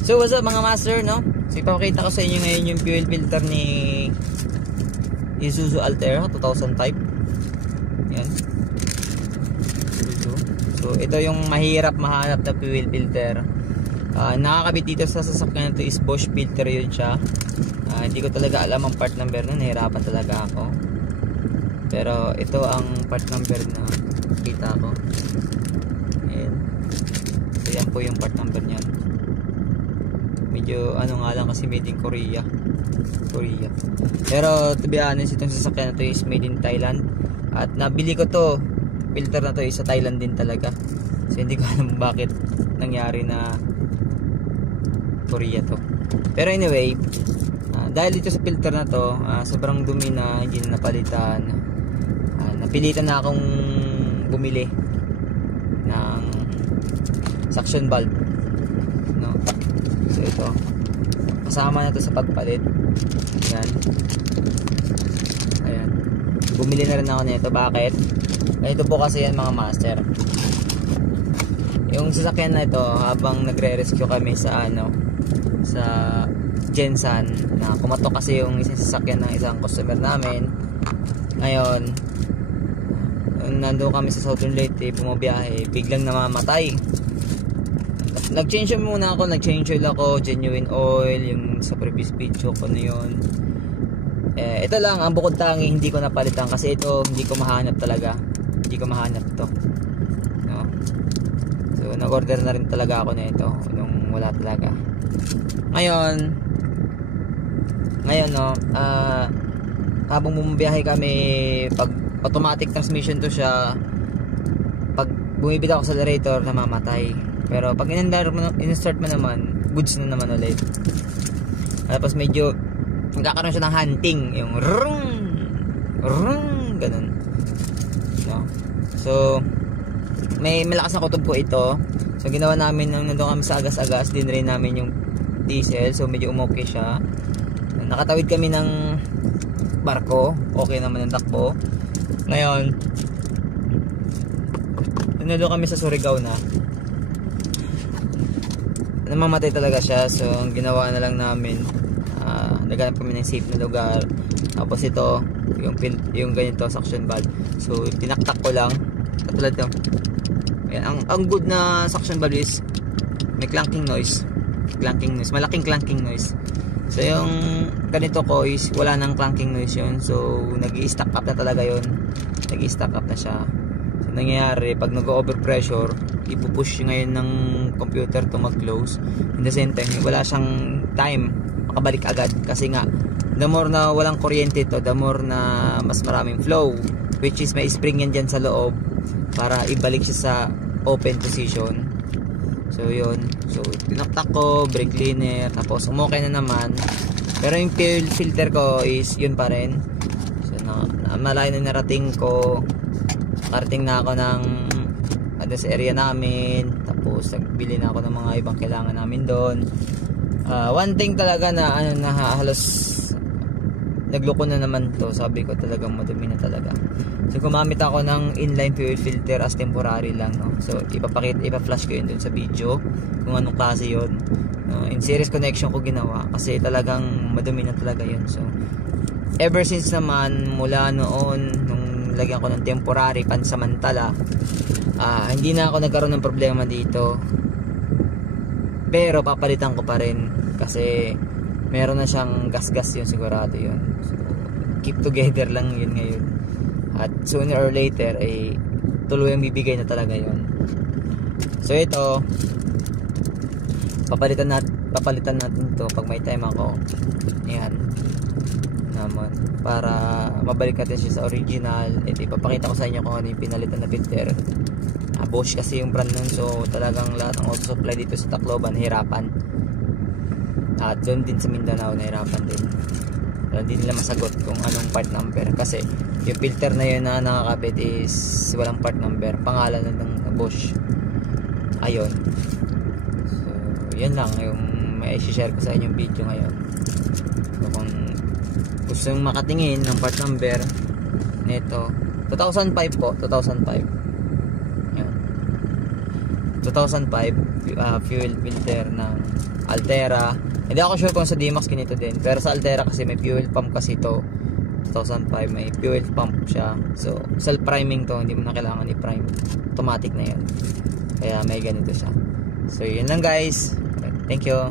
So what's up mga master, no? So ipapakita ko sa inyo ngayon yung fuel filter ni Isuzu Altera 2005. Yan. So ito yung mahirap mahanap na fuel filter. Nakakabit dito sa sasakyan na ito is Bosch filter yun siya. Hindi ko talaga alam ang part number nun, nahirapan talaga ako. Pero ito ang part number na kita ko. Ayan. So yan po yung part number niyan. Medyo ano nga lang kasi made in Korea. Pero to be honest, itong sasakyan na to is made in Thailand. At nabili ko to, filter na to is sa Thailand din talaga. So hindi ko alam bakit nangyari na Korea to. Pero anyway, dahil dito sa filter na to, sobrang dumi na, hindi na napalitan. Napilitan na akong bumili ng suction valve, no? So ito, kasama na to sa pagpalit. Ayan. Bumili na rin ako nito. Bakit? Ganito po kasi yan mga master. Yung sasakyan na ito, habang nagre-rescue kami sa sa Gensan, na kumatok kasi yung isang sasakyan ng isang customer namin. Ngayon, nandun kami sa Southern Leyte, bumabiyahe, biglang namamatay. Nag-change muna ako, nag-change oil ako, genuine oil, yung sa previous video ko na yun. Ito lang, ang bukod tangi, hindi ko napalitan kasi ito, hindi ko mahanap talaga. Hindi ko mahanap to, no? So, nag-order na rin talaga ako na ito, nung wala talaga. Ngayon, no, habang bumabiyahe kami, pag automatic transmission to siya, pag bumibitaw ako sa accelerator, namamatay. Pero pag in-start mo naman, goods na naman ulit. Tapos medyo nagkakaroon siya ng hunting, yung rung, ganun, no? So may malakas na kutob po ito. So ginawa namin nung nandun kami sa agas-agas, din rin namin yung diesel. So medyo umokay siya. Nakatawid kami ng barko, okay naman ang takbo. Ngayon, nandun kami sa Surigao na, namamatay talaga siya. So ang ginawa na lang namin, naghanap kami ng safe na lugar. Tapos ito, yung ganito suction valve. So tinaktak ko lang katulad to. Ayan, ang good na suction valve is may clanking noise, malaking clanking noise. So yung ganito ko is wala nang clanking noise yun. So nag-i-stack up na talaga yun, nag-i-stack up na siya. So nangyayari, pag nag-overpressure, ipupush ngayon ng computer to mag-close. In the same time, wala siyang time makabalik agad. Kasi nga, the more na walang kuryente ito, the more na mas maraming flow. Which is may spring yan dyan sa loob para ibalik siya sa open position. So yun. So tinaktak ko, brake cleaner, tapos umokay na naman. Pero yung fuel filter ko is yun pa rin. So malayo na narating ko. Karating na ako ng sa area namin. Tapos nagbili na ako ng mga ibang kailangan namin doon. One thing talaga na halos nagloko na naman to. Sabi ko talagang madumi na talaga. So gumamit ako ng inline fuel filter as temporary lang, no? So ipa-flash ko yun dun sa video kung anong klase yun. In series connection ko ginawa kasi talagang madumi na talaga yun. So ever since naman, mula noon nung lagyan ko ng temporary pansamantala, hindi na ako nagkaroon ng problema dito. Pero papalitan ko pa rin kasi meron na siyang gas-gas yun, sigurado yun. So, keep together lang yun ngayon. At sooner or later ay tuluyang bibigay na talaga yun. So ito, papalitan natin to pag may time ako. Yan naman, para mabalik natin siya sa original. Ito ipapakita ko sa inyo kung ano yung pinalitan na filter. Bosch kasi yung brand nun, so talagang lahat ng auto supply dito sa Tacloban nahirapan. At doon din sa Mindanao nahirapan din. Hindi nila masagot kung anong part number kasi yung filter na yun na nakakabit is walang part number, pangalan na ng Bosch. Ayun. So yun lang yung may i-share ko sa inyong video ngayon. So kung gusto yung makatingin ng part number nito, 2005 po, 2005. 2005 fuel filter ng Altera. Hindi ako sure kung sa D-Max ganito din. Pero sa Altera kasi may fuel pump kasi to. 2005 may fuel pump siya. So, self-priming to. Hindi mo na kailangan i-prime. Automatic na yun. Kaya may ganito siya. So, yun lang guys. Thank you.